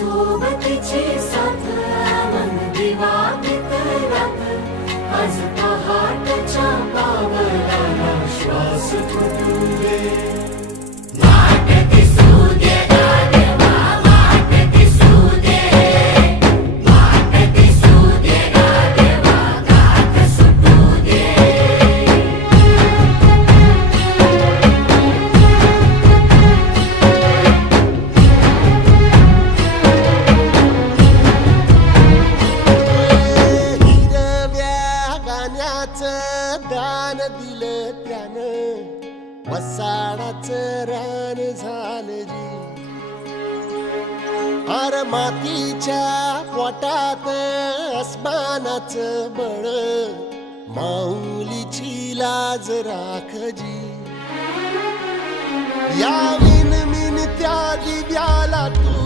सोबतीची साथ मन दिवाळीत रात आज पहाटच्या पावलाला श्वास फुटू दे वाट दिसू दे गादेवा वाट दिसू दे वाट दिसू दे गादेवा गात सुटू दे दान दिलं त्यानं वसाडाचं रान झालं जी अर मातीच्या पोटात अस्मानाचं बळ माऊलीची लाज राखजी या विनमिन त्या दिव्याला तू